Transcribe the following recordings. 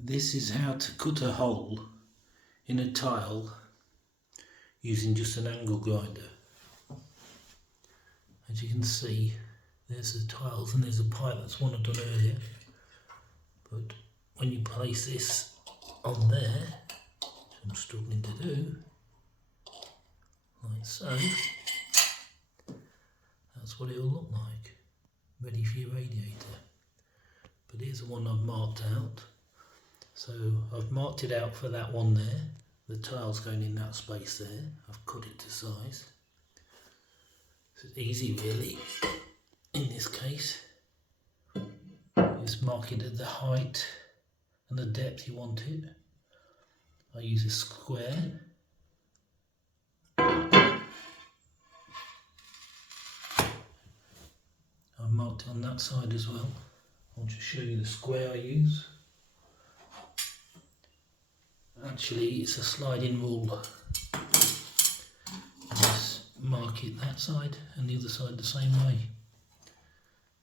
This is how to cut a hole in a tile using just an angle grinder. As you can see, there's the tiles and there's a pipe. That's one I've done earlier. But when you place this on there, which I'm struggling to do, like so, that's what it'll look like, ready for your radiator. But here's the one I've marked out. So I've marked it out for that one there. The tile's going in that space there. I've cut it to size. So it's easy really in this case. Just mark it at the height and the depth you want it. I use a square. I've marked it on that side as well. I'll just show you the square I use. Actually, it's a sliding rule. Just mark it that side and the other side the same way.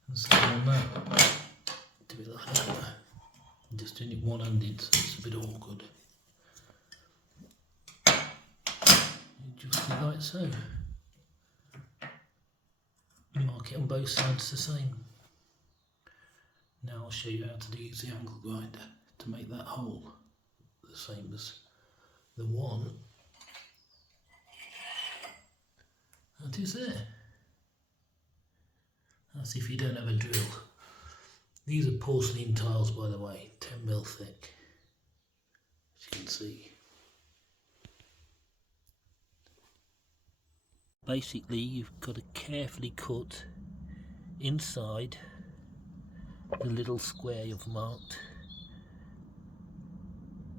And slide on that. Do it like that. I'm just doing it one-handed, so it's a bit awkward. Just like so. Mark it on both sides the same. Now I'll show you how to use the angle grinder to make that hole the same as the one that is there. That's if you don't have a drill. These are porcelain tiles, by the way, 10mm thick, as you can see. Basically, you've got to carefully cut inside the little square you've marked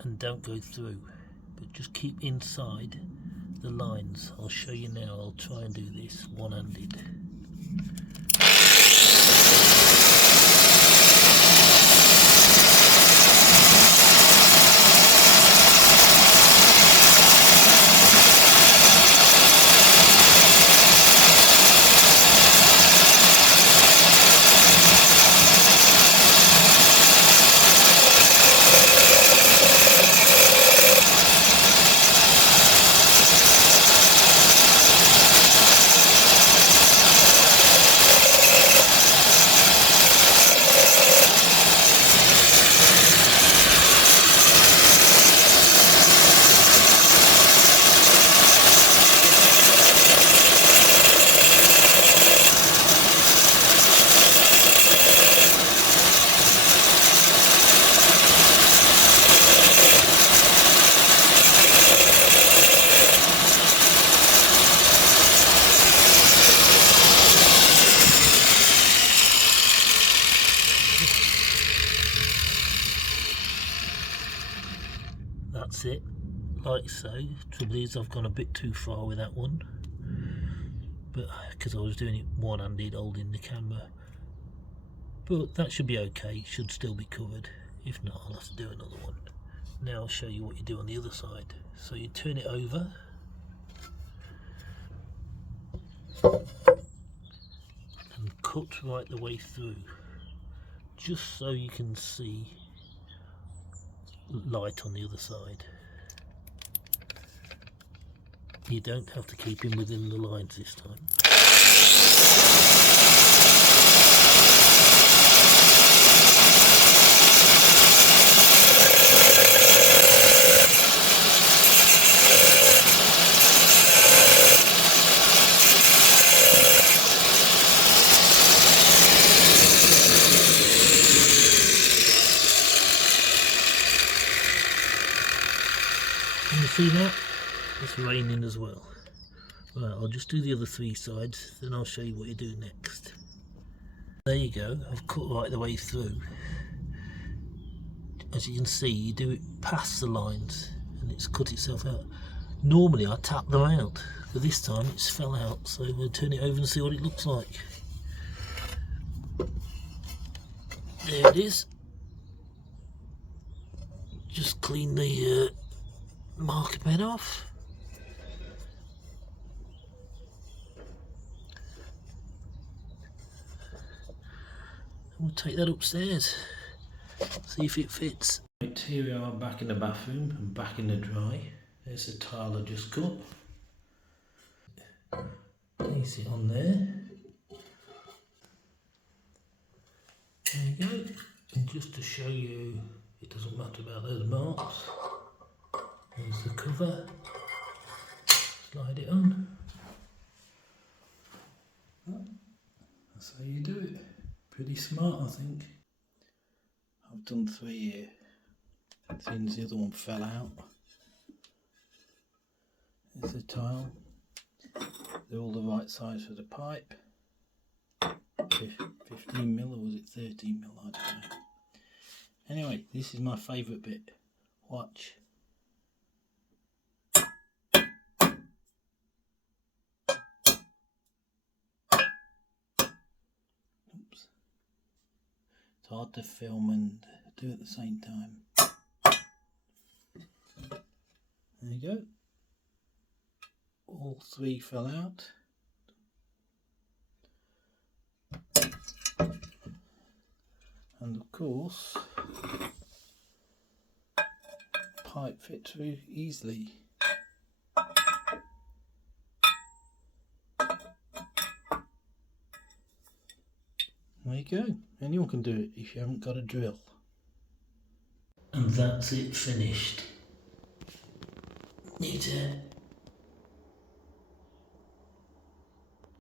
and don't go through, but just keep inside the lines. I'll show you now. I'll try and do this one-handed. That's it, like so. Trouble is I've gone a bit too far with that one, but because I was doing it one-handed holding the camera. But that should be okay, it should still be covered. If not, I'll have to do another one. Now I'll show you what you do on the other side. So you turn it over and cut right the way through, just so you can see light on the other side. You don't have to keep him within the lines this time. Can you see that? It's raining as well. Right, I'll just do the other three sides, then I'll show you what you do next. There you go, I've cut right the way through. As you can see, you do it past the lines and it's cut itself out. Normally I tap them out, but this time it's fell out, so we'll turn it over and see what it looks like. There it is. Just clean the marker pen off. We'll take that upstairs, see if it fits. Right, here we are back in the bathroom and back in the dry. There's the tile I just cut. Place it on there. There you go. And just to show you, it doesn't matter about those marks. There's the cover. Slide it on. That's how you do it. Pretty smart, I think. I've done 3 here. Since the other one fell out. There's the tile. They're all the right size for the pipe. 15 mil, or was it 13 mil? I don't know. Anyway, this is my favourite bit. Watch. Oops. It's hard to film and do at the same time. There you go. All 3 fell out. And of course, pipe fit through easily. There you go. Anyone can do it if you haven't got a drill. And that's it finished. Neater.